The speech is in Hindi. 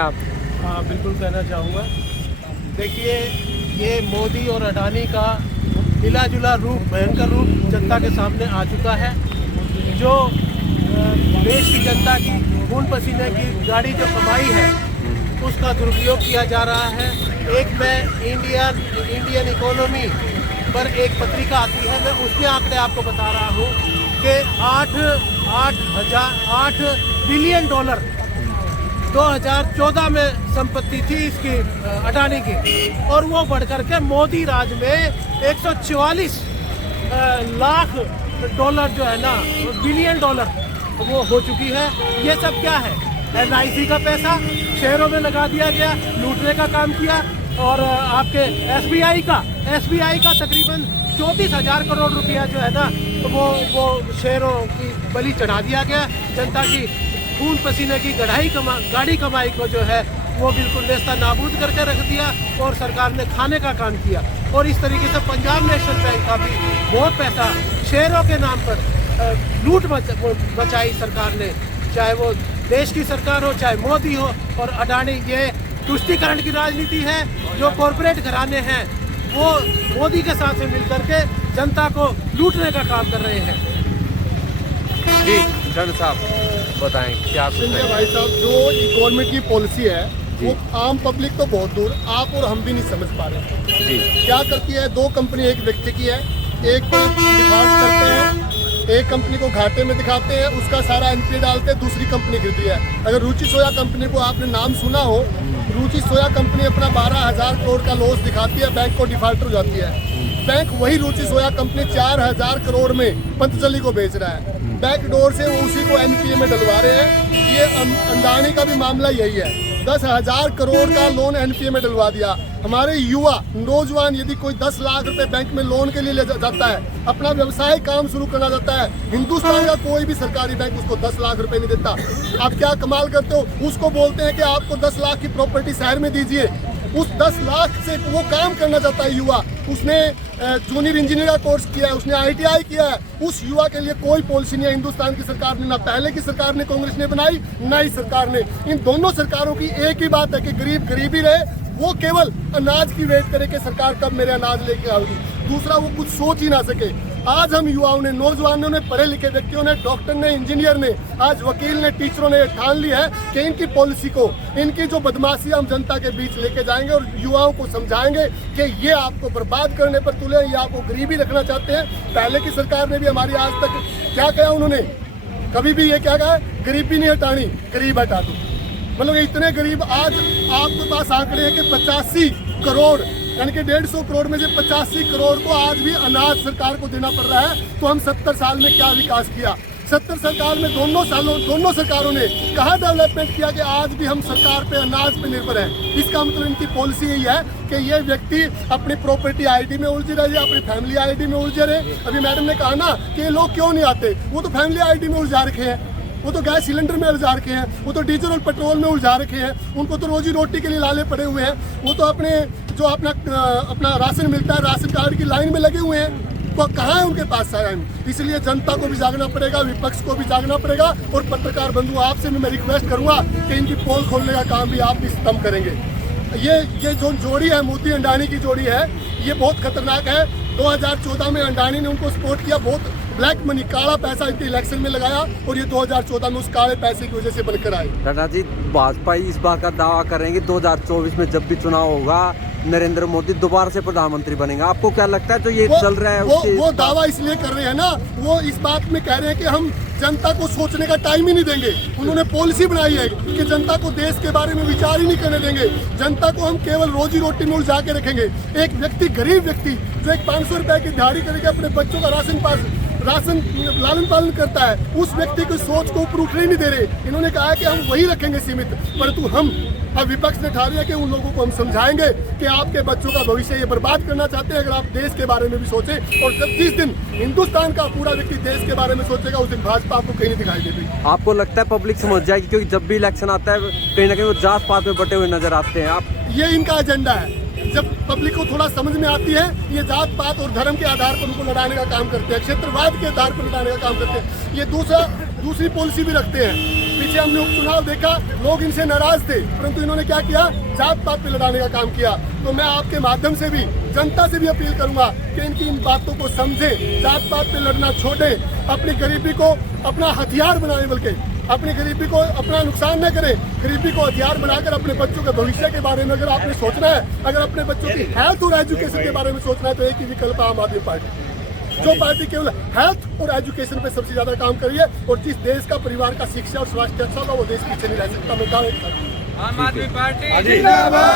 आप? हाँ, बिल्कुल कहना चाहूँगा। देखिए, ये मोदी और अडानी का मिला जुला रूप, भयंकर रूप जनता के सामने आ चुका है। जो देश की जनता की खून पसीने की गाड़ी जो कमाई है, उसका दुरुपयोग किया जा रहा है। एक मैं इंडियन इकोनॉमी पर एक पत्रिका आती है, मैं उसके आंकड़े आपको बता रहा हूँ कि 8 बिलियन डॉलर 2014 में संपत्ति थी इसकी, अडानी की, और वो बढ़कर के मोदी राज में 144 लाख डॉलर जो है ना, बिलियन डॉलर वो हो चुकी है। ये सब क्या है? LIC का पैसा शेयरों में लगा दिया गया, लूटने का काम किया। और आपके SBI का तकरीबन 34,000 करोड़ रुपया जो है ना, तो वो शेयरों की बलि चढ़ा दिया गया। जनता की खून पसीने की गाड़ी कमाई को जो है वो बिल्कुल नेस्ता नाबूद करके रख दिया और सरकार ने खाने का काम किया। और इस तरीके से पंजाब नेशनल बैंक का भी बहुत पैसा शेयरों के नाम पर लूट बचाई सरकार ने, चाहे वो देश की सरकार हो, चाहे मोदी हो और अडानी। ये तुष्टीकरण की राजनीति है। जो कॉरपोरेट घराने हैं वो मोदी के साथ में मिलकर के जनता को लूटने का काम कर रहे हैं। जी चंद साहब बताएं क्या कुछ है? भाई साहब, जो गवर्नमेंट की पॉलिसी है वो आम पब्लिक तो बहुत दूर, आप और हम भी नहीं समझ पा रहे जी। क्या करती है। दो कंपनी एक व्यक्ति की है, एक को डिफॉल्ट करते हैं, एक कंपनी को घाटे में दिखाते हैं, उसका सारा NPA डालते हैं, दूसरी कंपनी गिरती है। अगर रुचि सोया कंपनी को आपने नाम सुना हो, रुचि सोया कंपनी अपना 12,000 करोड़ का लॉस दिखाती है, बैंक को डिफॉल्टर हो जाती है। बैंक वही रुचि सोया कंपनी 4,000 करोड़ में पतंजलि को बेच रहा है। बैकडोर से वो उसी को NPA में डलवा रहे हैं। ये अडानी का भी मामला यही है। 10,000 करोड़ का लोन NPA में डलवा दिया। हमारे युवा नौजवान यदि कोई 10 लाख रुपए बैंक में लोन के लिए ले जाता है, अपना व्यवसाय काम शुरू करना चाहता है, हिंदुस्तान का कोई भी सरकारी बैंक उसको 10 लाख रुपए नहीं देता। आप क्या कमाल करते हो, उसको बोलते हैं कि आपको 10 लाख की प्रॉपर्टी शहर में दीजिए। उस 10 लाख से वो काम करना चाहता है युवा, उसने जूनियर इंजीनियर का कोर्स किया है, उसने ITI किया है, उस युवा के लिए कोई पॉलिसी नहीं है हिंदुस्तान की सरकार ने। ना पहले की सरकार ने, कांग्रेस ने बनाई, ना ही सरकार ने। इन दोनों सरकारों की एक ही बात है कि गरीब गरीबी रहे, वो केवल अनाज की वेट करे कि सरकार कब मेरे अनाज लेके आएगी। दूसरा वो कुछ सोच ही ना सके। आज हम युवाओं ने, नौजवानों ने, पढ़े लिखे व्यक्तियों ने, डॉक्टर ने, इंजीनियर ने, आज वकील ने, टीचरों ने ठान ली है कि इनकी पॉलिसी को, इनकी जो बदमाशी हम जनता के बीच लेके जाएंगे और युवाओं को समझाएंगे कि ये आपको बर्बाद करने पर तुले, ये आपको गरीबी रखना चाहते हैं। पहले की सरकार ने भी हमारी आज तक क्या कहा, उन्होंने कभी भी ये क्या कहा, गरीबी नहीं हटानी, गरीब हटा दो। मतलब इतने गरीब, आज आपके पास आंकड़े हैं कि 85 करोड़ यानी कि 150 करोड़ में से 85 करोड़ को आज भी अनाज सरकार को देना पड़ रहा है। तो हम 70 साल में क्या विकास किया? 70 सरकार में दोनों सरकारों ने कहाँ डेवलपमेंट किया कि आज भी हम सरकार पे, अनाज पे निर्भर है। इसका मतलब इनकी पॉलिसी यही है कि ये व्यक्ति अपनी प्रॉपर्टी ID में उलझे रहे, अपनी फैमिली ID में उलझे रहे। अभी मैडम ने कहा ना कि ये लोग क्यों नहीं आते, वो तो फैमिली ID में उलझा रखे हैं, वो तो गैस सिलेंडर में उलझा रखे हैं, वो तो डीजल और पेट्रोल में उलझा रखे हैं, उनको तो रोजी रोटी के लिए लाले पड़े हुए हैं, वो तो जो अपना राशन मिलता है, राशन कार्ड की लाइन में लगे हुए हैं। तो कहाँ है उनके पास टाइम? इसलिए जनता को भी जागना पड़ेगा, विपक्ष को भी जागना पड़ेगा। और पत्रकार बंधु, आपसे भी मैं रिक्वेस्ट करूंगा कि इनकी पोल खोलने का काम भी आप इस दम करेंगे। ये जो जोड़ी है, मोदी अडानी की जोड़ी है, ये बहुत खतरनाक है। 2014 में अडानी ने उनको सपोर्ट किया, बहुत ब्लैक मनी, काला पैसा इनके इलेक्शन में लगाया और ये 2014 में उस काले पैसे की वजह से बनकर आए। टाटा जी, भाजपा इस बात का दावा कर रहे हैं कि 2024 में जब भी चुनाव होगा नरेंद्र मोदी दोबारा से प्रधानमंत्री बनेगा। आपको क्या लगता है जो ये चल रहा है वो दावा इसलिए कर रहे हैं ना, वो इस बात में कह रहे हैं कि हम जनता को सोचने का टाइम ही नहीं देंगे। उन्होंने पॉलिसी बनाई है कि जनता को देश के बारे में विचार ही नहीं करने देंगे। जनता को हम केवल रोजी रोटी में उलझा के रखेंगे। एक व्यक्ति, गरीब व्यक्ति जो एक 500 रुपए की दिहाड़ी करके अपने बच्चों का राशन लालन पालन करता है, उस व्यक्ति की सोच को ऊपर उठने ही नहीं दे रहे। इन्होंने कहा है कि हम वही रखेंगे सीमित, परंतु हम अब विपक्ष ने ठान लिया कि उन लोगों को हम समझाएंगे कि आपके बच्चों का भविष्य ये बर्बाद करना चाहते हैं। अगर आप देश के बारे में भी सोचें, और जब जिस दिन हिंदुस्तान का पूरा व्यक्ति देश के बारे में सोचेगा, उस दिन भाजपा आपको कहीं नहीं दिखाई देगी। आपको लगता है पब्लिक समझ जाएगी? क्योंकि जब भी इलेक्शन आता है कहीं ना कहीं वो जात पात में बटे हुए नजर आते हैं। आप ये इनका एजेंडा है। जब पब्लिक को थोड़ा समझ में आती है, ये जात पात और धर्म के आधार पर उनको लड़ाने का काम करते हैं, क्षेत्रवाद के आधार पर लड़ाने का काम करते हैं। ये दूसरी पॉलिसी भी रखते हैं। पीछे हमने उपचुनाव देखा, लोग इनसे नाराज थे, परंतु इन्होंने क्या किया, जात पात पे लड़ाने का काम किया। तो मैं आपके माध्यम से भी जनता से भी अपील करूंगा कि इनकी इन बातों को समझें, जात पात पे लड़ना छोड़ें, अपनी गरीबी को अपना हथियार बनाएं, बल्कि अपनी गरीबी को अपना नुकसान न करें, गरीबी को हथियार बनाकर अपने बच्चों के भविष्य के बारे में अगर आपने सोचना है, अगर अपने बच्चों की हेल्थ और एजुकेशन के बारे में सोचना है, तो एक ही विकल्प आम आदमी पार्टी, जो पार्टी केवल हेल्थ और एजुकेशन पे सबसे ज्यादा काम कर रही है, और जिस देश का परिवार का शिक्षा और स्वास्थ्य अच्छा होगा वो देश पीछे नहीं रह सकता। मैं दावे करता हूं। आम आदमी पार्टी